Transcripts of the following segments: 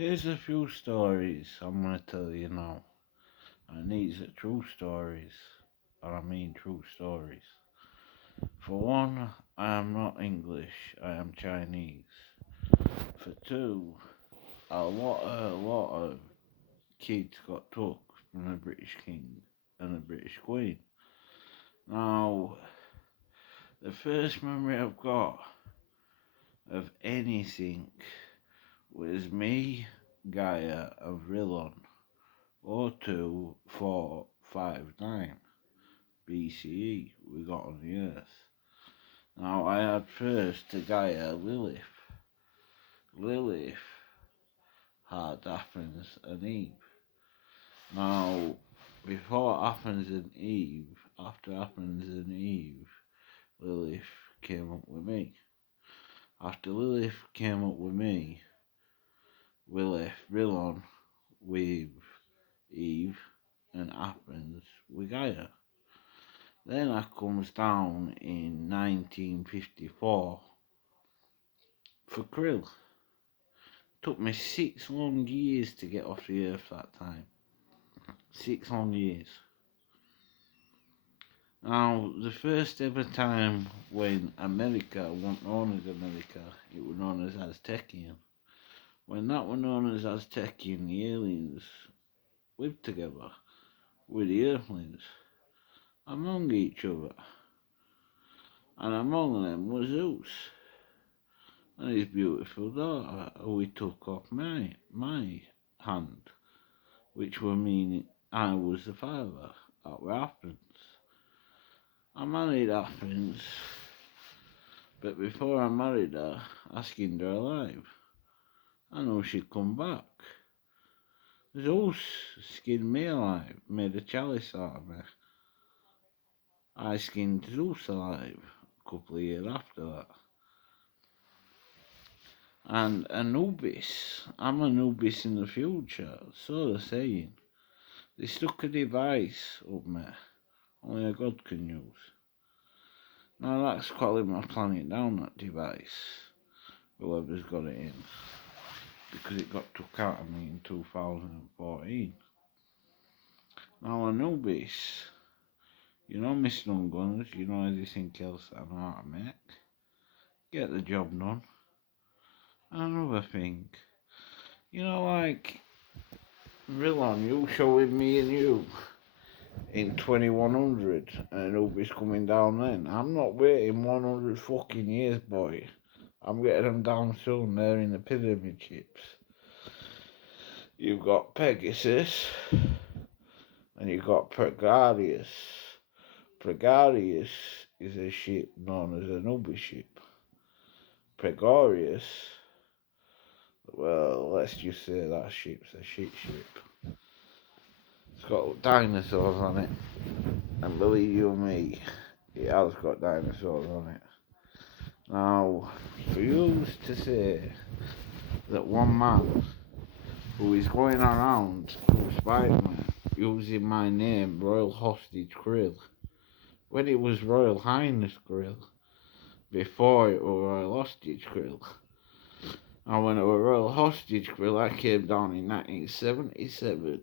Here's a few stories I'm gonna tell you now. And these are true stories. And I mean true stories. For one, I am not English, I am Chinese. For two, a lot of kids got took from the British King and the British Queen. Now, the first memory I've got of anything was me, Gaia, and Rillon, 02459 BCE, we got on the Earth. Now, I had first to Gaia Lilith. Lilith had Athens and Eve. Now, before Athens and Eve, after Athens and Eve, Lilith came up with me. After Lilith came up with me, we left Rillon with Eve and Athens with Gaia. Then I comes down in 1954 for Krill. Took me 6 long years to get off the earth that time. 6 long years. Now, the first ever time when America wasn't known as America, it was known as Aztecian. When that was known as Aztecian, the aliens lived together with the Earthlings among each other. And among them was Zeus and his beautiful daughter, who he took off my hand, which would mean I was the father. That were Athens. I married Athens, but before I married her, I skinned her alive. I knew she'd come back. Zeus skinned me alive, made a chalice out of me. I skinned Zeus alive a couple of years after that. And Anubis, I'm Anubis in the future, so they're saying. They stuck a device up me, only a god can use. Now that's calling my planet down, that device, whoever's got it in, because it got took out of me in 2014. Now Anubis, you know my stun guns, you know everything else that I know how to make. Get the job done. Another thing, you know, like Rillon, you showing me and you in 2100 and Anubis coming down then. I'm not waiting 100 fucking years, boy. I'm getting them down soon. They're in the pyramid ships. You've got Pegasus and you've got Pregarius. Pregarius is a ship known as an Anubis ship. Pregarius, well, let's just say that ship's a shit ship. It's got dinosaurs on it. And believe you me, it has got dinosaurs on it. Now, for you to say that one man who is going around to spite me using my name, Royal Hostage Krill, when it was Royal Highness Krill, before it was Royal Hostage Krill, and when it was Royal Hostage Krill, I came down in 1977,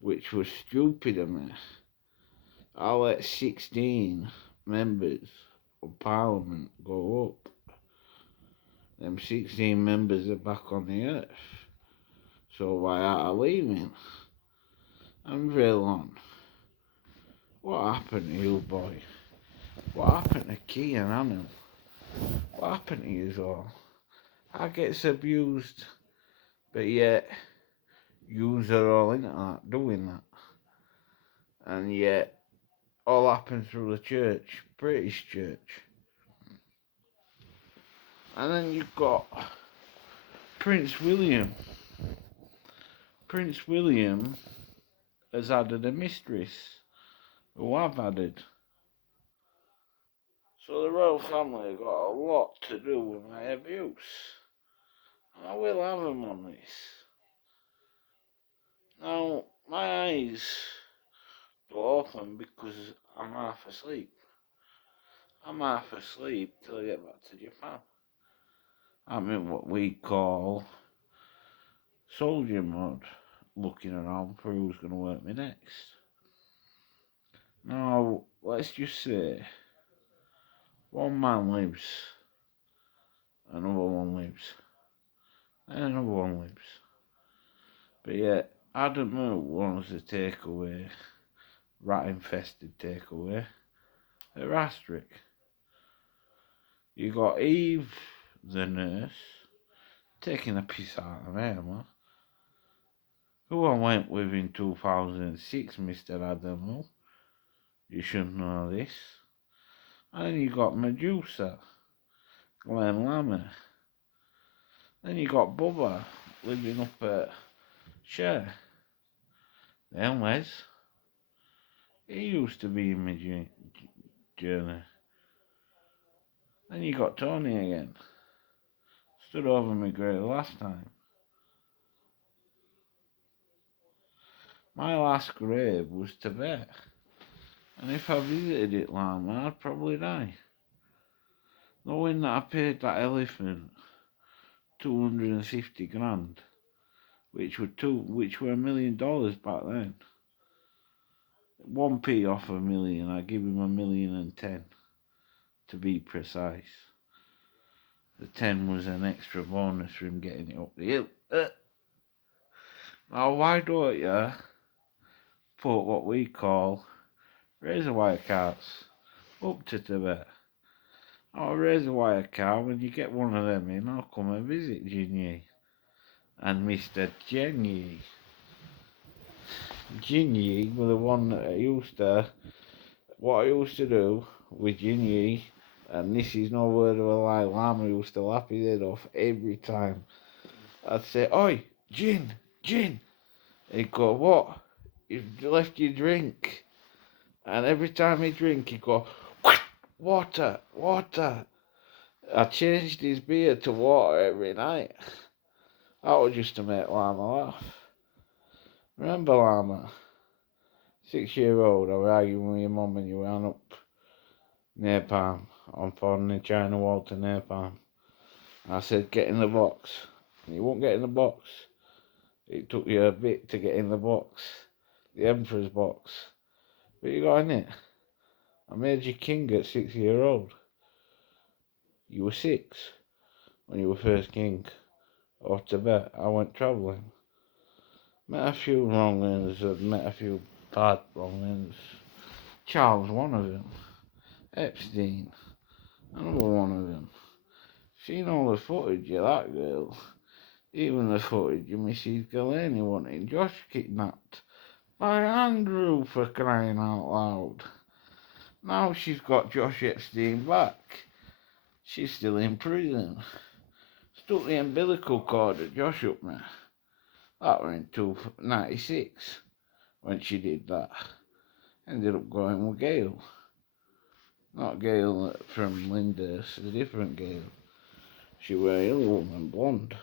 which was stupid of me. I let 16 members of Parliament go up. Them 16 members are back on the earth. So why are they leaving? And Rillon, what happened to you, boy? What happened to Key and Anil? What happened to you all? I gets abused, but yet yous are all into that, doing that. And yet, all happens through the church, British church. And then you've got Prince William. Prince William has added a mistress, who I've added. So the royal family have got a lot to do with my abuse. And I will have them on this. Now, my eyes go open because I'm half asleep. I'm half asleep till I get back to Japan. I'm in what we call soldier mode, looking around for who's going to work me next. Now, let's just say one man lives, another one lives, and another one lives. But yet, Adam Moore wants to take away, rat infested takeaway, at Rastrick. You got Eve, the nurse, taking a piss out of Emma, who I went with in 2006, Mr. Adam Moore. You should know this. And then you got Medusa, Glenn Lammer. Then you got Bubba, living up at Cher. Then Les, he used to be in my journey. Then you got Tony again. Stood over my grave last time. My last grave was Tibet. And if I visited it, Lama, I'd probably die. Knowing that I paid that elephant 250 grand, which were $1 million back then. 1p off $1 million, I give him $1,010,000 to be precise. The 10 was an extra bonus for him getting it up the hill. Now why don't you put what we call razor wire carts up to Tibet? I'll razor wire car, when you get one of them in, I'll come and visit Jinyi and Mr. Jinyi. Jinyi was the one that what I used to do with Jinyi, and this is no word of a lie, Lama used to laugh his head off every time. I'd say, "Oi, Jin, Jin." He'd go, "What? You've left your drink." And every time he'd drink, he'd go, "Water, water." I changed his beer to water every night. That was just to make Lama laugh. Remember, Lama? 6-year-old, I was arguing with your mum and you ran up Napalm, from the China wall to Napalm. I said, "Get in the box." And you won't get in the box. It took you a bit to get in the box. The Emperor's box. But you got in it. I made you king at 6-year-old. You were 6 when you were first king of Tibet. I went travelling. Met a few wrong'uns, met a few bad wrong'uns. Charles, one of them. Epstein, another one of them. Seen all the footage of that girl. Even the footage of Mrs. Galani wanting Josh kidnapped by Andrew, for crying out loud. Now she's got Josh Epstein back. She's still in prison. Stuck the umbilical cord of Josh up me. That were in 1996 when she did that. Ended up going with Gail. Not Gail from Lyndhurst, a different Gail. She was a young woman, blonde.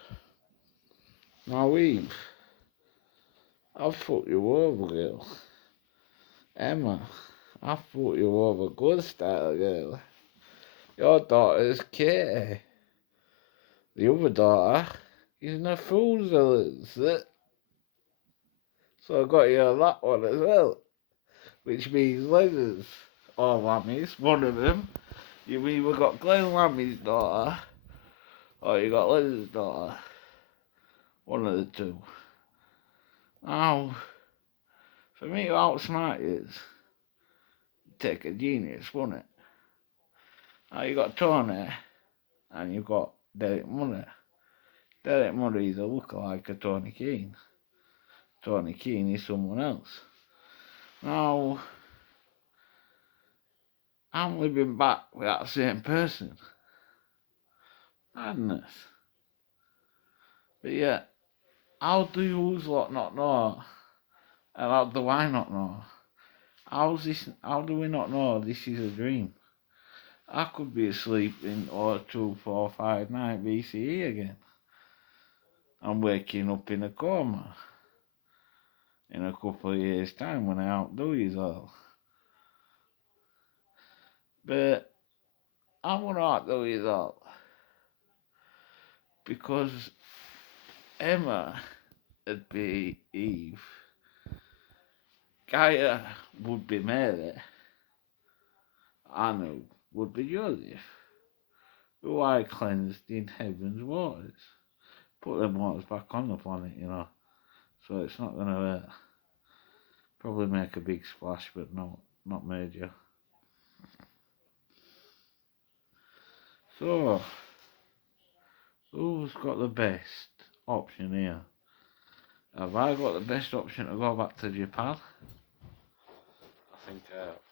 Now Eve, I've fucked you over, girl. Emma, I've fucked you over, good style, girl. Your daughter's Katie. The other daughter is Methuselah. So I got you on that one as well, which means Leslie's or Lammy's, one of them. You've either got Glenn Lammy's daughter or you got Leslie's daughter. One of the two. Now, for me to outsmart you, take a genius, wouldn't it? Now you got Tony and you got Derek Murray. Derek Murray is a lookalike of Tony Keane. Tony Keane is someone else. Now, I'm living back with that same person. Madness. But yet, how do you lot not know? And how do I not know? How do we not know this is a dream? I could be asleep in 2459 BCE again. I'm waking up in a coma in a couple of years' time when I outdo you all. But I want to outdo you all because Emma would be Eve. Gaia would be Mary. Anu would be Joseph, who I cleansed in heaven's waters. Put them waters back on the planet, so it's not going to probably make a big splash, but not major. So, who's got the best option here? Have I got the best option to go back to Japan? I think I have.